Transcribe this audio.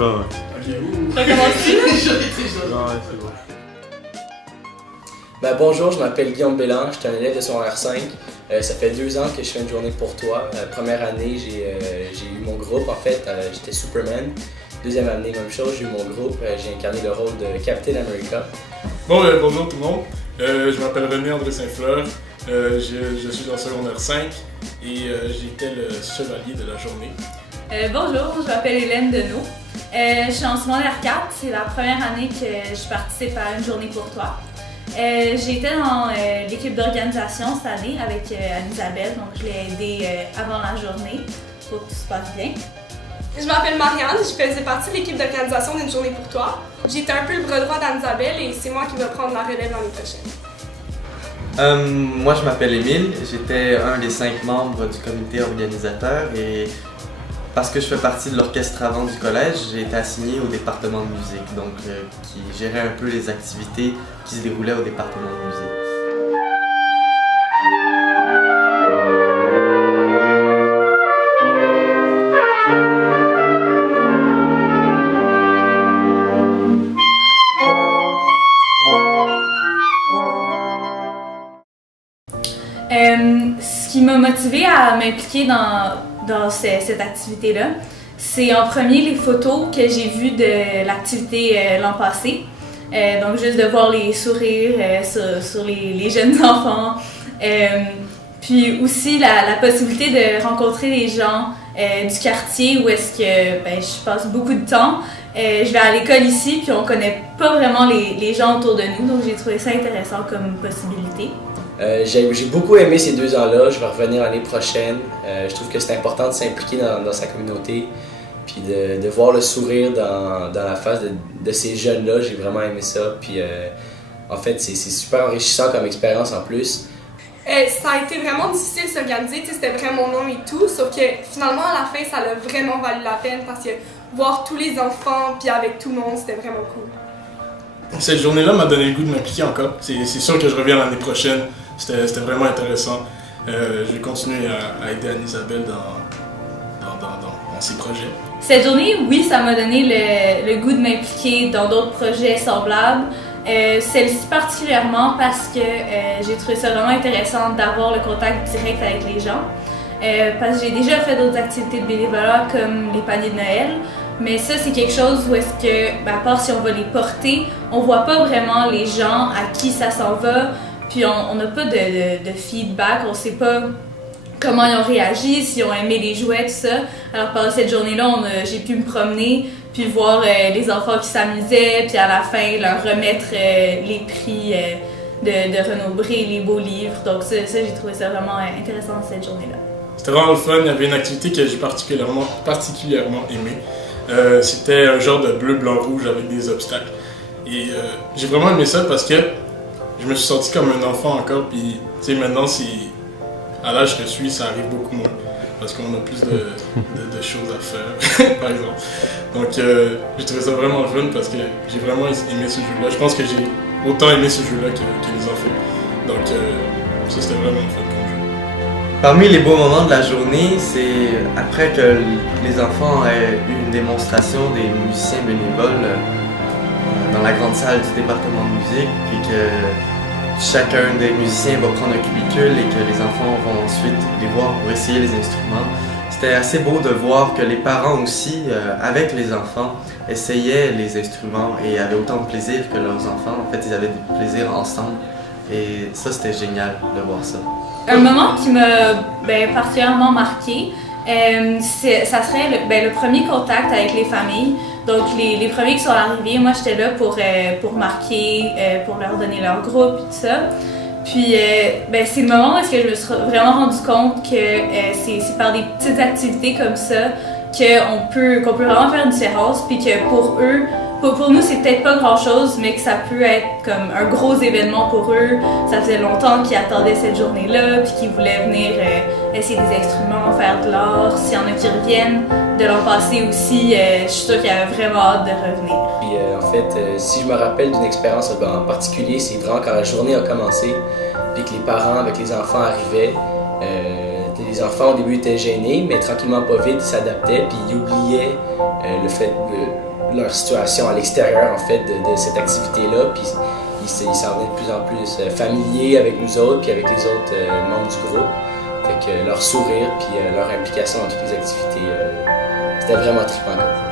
Ouais. Ça commence-tu? Ouais, c'est bon. Bonjour, je m'appelle Guillaume Bélan, je suis un élève de secondaire 5. Ça fait 2 ans que je fais une journée pour toi. Première année, j'ai eu mon groupe, en fait, j'étais Superman. Deuxième année, même chose, j'ai eu mon groupe, j'ai incarné le rôle de Captain America. Bonjour tout le monde, je m'appelle René André Saint-Fleur, je suis en secondaire 5 et j'étais le chevalier de la journée. Bonjour, je m'appelle Hélène Deneau. Je suis en secondaire 4, c'est la première année que je participe à une journée pour toi. J'étais dans l'équipe d'organisation cette année avec Anne-Isabelle, donc je l'ai aidée avant la journée pour que tout se passe bien. Je m'appelle Marianne, je faisais partie de l'équipe d'organisation d'une journée pour toi. J'étais un peu le bras droit d'Anne-Isabelle et c'est moi qui vais prendre la relève l'année prochaine. Moi je m'appelle Émile, j'étais un des 5 membres du comité organisateur et parce que je fais partie de l'orchestre avant du collège, j'ai été assigné au département de musique, donc qui gérait un peu les activités qui se déroulaient au département de musique. Ce qui m'a motivée à m'impliquer dans cette activité-là, c'est en premier les photos que j'ai vues de l'activité l'an passé. Donc juste de voir les sourires sur les jeunes enfants. Puis aussi la possibilité de rencontrer les gens du quartier où est-ce que je passe beaucoup de temps. Je vais à l'école ici, puis on connaît pas vraiment les gens autour de nous, donc j'ai trouvé ça intéressant comme possibilité. J'ai beaucoup aimé ces 2 ans-là, je vais revenir l'année prochaine. Je trouve que c'est important de s'impliquer dans sa communauté, puis de voir le sourire dans la face de ces jeunes-là, j'ai vraiment aimé ça. Puis en fait, c'est super enrichissant comme expérience en plus. Ça a été vraiment difficile de s'organiser, c'était vraiment long et tout, sauf que finalement à la fin ça a vraiment valu la peine parce que voir tous les enfants puis avec tout le monde, c'était vraiment cool. Cette journée-là m'a donné le goût de m'impliquer encore. C'est sûr que je reviens l'année prochaine. C'était vraiment intéressant. Je vais continuer à aider Anne-Isabelle dans ses projets. Cette journée, oui, ça m'a donné le goût de m'impliquer dans d'autres projets semblables. Celle-ci particulièrement parce que j'ai trouvé ça vraiment intéressant d'avoir le contact direct avec les gens. Parce que j'ai déjà fait d'autres activités de bénévolat comme les paniers de Noël. Mais ça, c'est quelque chose où est-ce que, à part si on va les porter, on voit pas vraiment les gens à qui ça s'en va. Puis on n'a pas de feedback, on sait pas comment ils ont réagi, s'ils ont aimé les jouets, tout ça. Alors pendant cette journée-là, j'ai pu me promener, puis voir les enfants qui s'amusaient, puis à la fin, leur remettre les prix de Renaud Bré, les beaux livres. Donc ça j'ai trouvé ça vraiment intéressant cette journée-là. C'était vraiment le fun, il y avait une activité que j'ai particulièrement aimée. C'était un genre de bleu, blanc, rouge avec des obstacles. Et j'ai vraiment aimé ça parce que je me suis senti comme un enfant encore, puis tu sais, maintenant, à l'âge que je suis, ça arrive beaucoup moins, parce qu'on a plus de choses à faire, par exemple. Donc, j'ai trouvé ça vraiment fun parce que j'ai vraiment aimé ce jeu-là. Je pense que j'ai autant aimé ce jeu-là que les enfants. Donc, ça, c'était vraiment fun comme jeu. Parmi les beaux moments de la journée, c'est après que les enfants aient eu une démonstration des musiciens bénévoles dans la grande salle du département de musique, puis que chacun des musiciens va prendre un cubicule et que les enfants vont ensuite les voir pour essayer les instruments. C'était assez beau de voir que les parents aussi, avec les enfants, essayaient les instruments et avaient autant de plaisir que leurs enfants. En fait, ils avaient du plaisir ensemble et ça, c'était génial de voir ça. Un moment qui m'a particulièrement marqué, ça serait le premier contact avec les familles. Donc les premiers qui sont arrivés, moi j'étais là pour marquer, pour leur donner leur groupe et tout ça. Puis c'est le moment où est-ce que je me suis vraiment rendu compte que c'est par des petites activités comme ça qu'on peut vraiment faire une différence, puis que pour eux, pour nous c'est peut-être pas grand-chose, mais que ça peut être comme un gros événement pour eux. Ça faisait longtemps qu'ils attendaient cette journée-là, puis qu'ils voulaient venir essayer des instruments, faire de l'art. S'il y en a qui reviennent de l'an passé aussi, je suis sûre qu'ils avaient vraiment hâte de revenir. Puis en fait, si je me rappelle d'une expérience en particulier, c'est vraiment quand la journée a commencé, puis que les parents avec les enfants arrivaient. Les enfants enfants au début étaient gênés, mais tranquillement pas vite, ils s'adaptaient puis ils oubliaient leur situation à l'extérieur en fait de cette activité-là. Puis ils s'en venaient de plus en plus familiers avec nous autres puis avec les autres membres du groupe. Fait que leur sourire puis leur implication dans toutes les activités, c'était vraiment trippant.